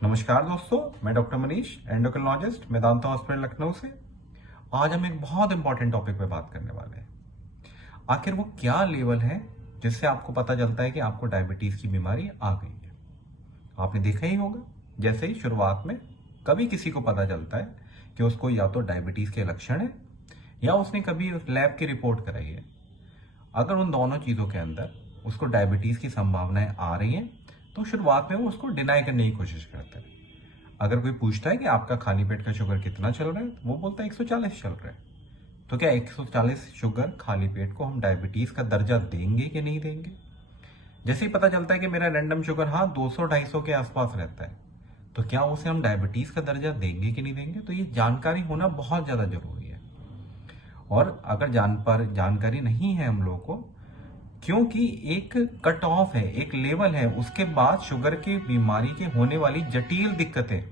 नमस्कार दोस्तों, मैं doctor Manish, endocrinologist, Medanta hospital Lucknow से। आज हम एक बहुत इंपॉर्टेंट टॉपिक पे बात करने वाले हैं। आखिर वो क्या लेवल है जिससे आपको पता चलता है कि आपको डायबिटीज की बीमारी आ गई है। आपने देखा ही होगा, जैसे ही शुरुआत में कभी किसी को पता चलता है कि उसको या तो डायबिटीज के लक्षण है या उसने कभी लैब की रिपोर्ट कराई है। अगर उन दोनों चीजों के अंदर उसको डायबिटीज की संभावनाएं आ रही हैं तो शुरुआत में वो उसको डिनाई करने की कोशिश करता है। अगर कोई पूछता है कि आपका खाली पेट का शुगर कितना चल रहा है, तो वो बोलता है 140 चल रहा है। तो क्या 140 शुगर खाली पेट को हम डायबिटीज का दर्जा देंगे कि नहीं देंगे? जैसे ही पता चलता है कि मेरा रैंडम शुगर 200-250 के आसपास रहता है, तो क्या उसे हम डायबिटीज का दर्जा देंगे कि नहीं देंगे? तो ये जानकारी होना बहुत ज्यादा जरूरी है। और अगर जानकारी नहीं है हम लोगों को, क्योंकि एक कट ऑफ है, एक लेवल है, उसके बाद शुगर की बीमारी के होने वाली जटिल दिक्कतें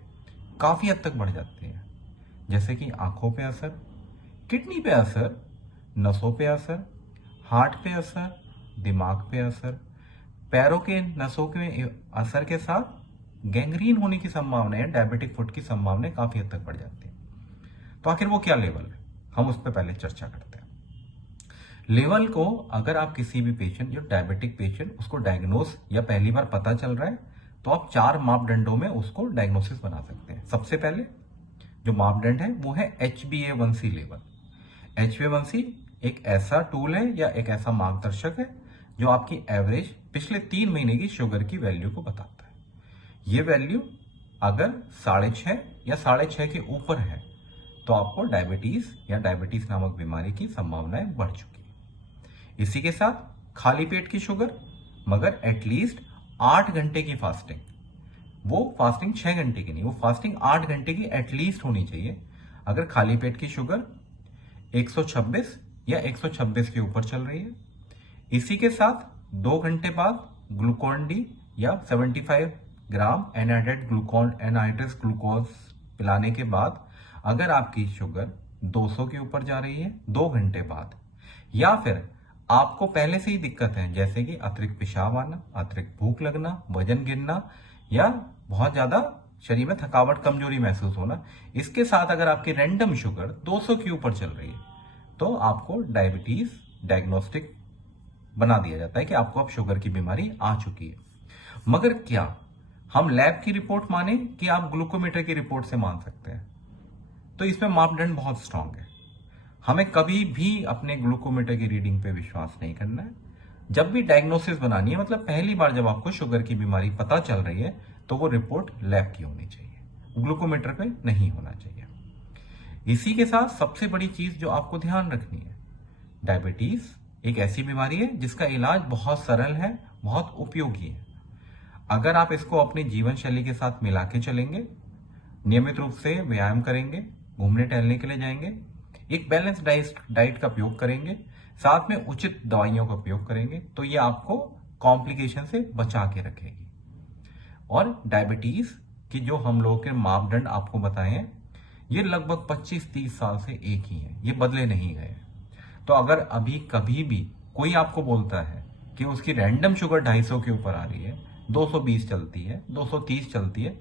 काफी हद तक बढ़ जाती हैं। जैसे कि आंखों पे असर, किडनी पे असर, नसों पे असर, हार्ट पे असर, दिमाग पे असर, पैरों के नसों के असर के साथ गैंग्रीन होने की संभावना है, डायबिटिक फुट की संभावना काफी हद तक बढ़ जाती है। तो आखिर वो क्या लेवल है, हम उस पर पहले चर्चा करते हैं। लेवल को अगर आप किसी भी पेशेंट, जो डायबिटिक पेशेंट, उसको डायग्नोस या पहली बार पता चल रहा है, तो आप 4 मापदंडों में उसको डायग्नोसिस बना सकते हैं। सबसे पहले जो मापदंड है वो है HbA1c लेवल। HbA1c एक ऐसा टूल है या एक ऐसा मार्गदर्शक है जो आपकी एवरेज पिछले 3 महीने की शुगर की वैल्यू को बताता है। ये वैल्यू अगर 6.5 या 6.5 के ऊपर है तो आपको डायबिटीज या डायबिटीज नामक बीमारी की संभावनाएं बढ़ चुकी है। इसी के साथ खाली पेट की शुगर, मगर एटलीस्ट 8 घंटे की फास्टिंग, वो फास्टिंग 6 घंटे की नहीं, वो फास्टिंग 8 घंटे की एटलीस्ट होनी चाहिए। अगर खाली पेट की शुगर 126 या 126 के ऊपर चल रही है। इसी के साथ 2 घंटे बाद ग्लूकोन डी या 75 ग्राम एनहाइड्रस ग्लूकोज पिलाने के बाद अगर आपकी शुगर 200 के ऊपर जा रही है 2 घंटे बाद, या फिर आपको पहले से ही दिक्कत है, जैसे कि अतिरिक्त पेशाब आना, अतिरिक्त भूख लगना, वजन गिरना या बहुत ज्यादा शरीर में थकावट, कमजोरी महसूस होना, इसके साथ अगर आपकी रैंडम शुगर 200 के ऊपर चल रही है तो आपको डायबिटीज डायग्नोस्टिक बना दिया जाता है कि आपको अब शुगर की बीमारी आ चुकी है। मगर क्या हम लैब की रिपोर्ट माने कि आप ग्लूकोमीटर की रिपोर्ट से मान सकते हैं? तो इसमें मापदंड बहुत स्ट्रांग है। हमें कभी भी अपने ग्लूकोमीटर की रीडिंग पे विश्वास नहीं करना है। जब भी डायग्नोसिस बनानी है, मतलब पहली बार जब आपको शुगर की बीमारी पता चल रही है, तो वो रिपोर्ट लैब की होनी चाहिए, ग्लूकोमीटर पे नहीं होना चाहिए। इसी के साथ सबसे बड़ी चीज जो आपको ध्यान रखनी है, डायबिटीज एक ऐसी बीमारी है जिसका इलाज बहुत सरल है, बहुत उपयोगी है। अगर आप इसको अपनी जीवन शैली के साथ मिला के चलेंगे, नियमित रूप से व्यायाम करेंगे, घूमने टहलने के लिए जाएंगे, एक बैलेंस डाइट का उपयोग करेंगे, साथ में उचित दवाइयों का उपयोग करेंगे, तो ये आपको कॉम्प्लिकेशन से बचा के रखेगी। और डायबिटीज की जो हम लोगों के मापदंड आपको बताए हैं, ये लगभग 25-30 साल से एक ही है, ये बदले नहीं गए। तो अगर अभी कभी भी कोई आपको बोलता है कि उसकी रैंडम शुगर 250 के ऊपर आ रही है, 220 चलती है, 230 चलती है,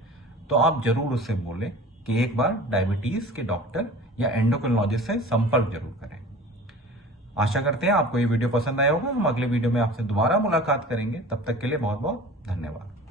तो आप जरूर उससे बोलें कि एक बार डायबिटीज के डॉक्टर या एंडोक्रिनोलॉजिस्ट से संपर्क जरूर करें। आशा करते हैं आपको ये वीडियो पसंद आया होगा। हम अगले वीडियो में आपसे दोबारा मुलाकात करेंगे। तब तक के लिए बहुत बहुत धन्यवाद।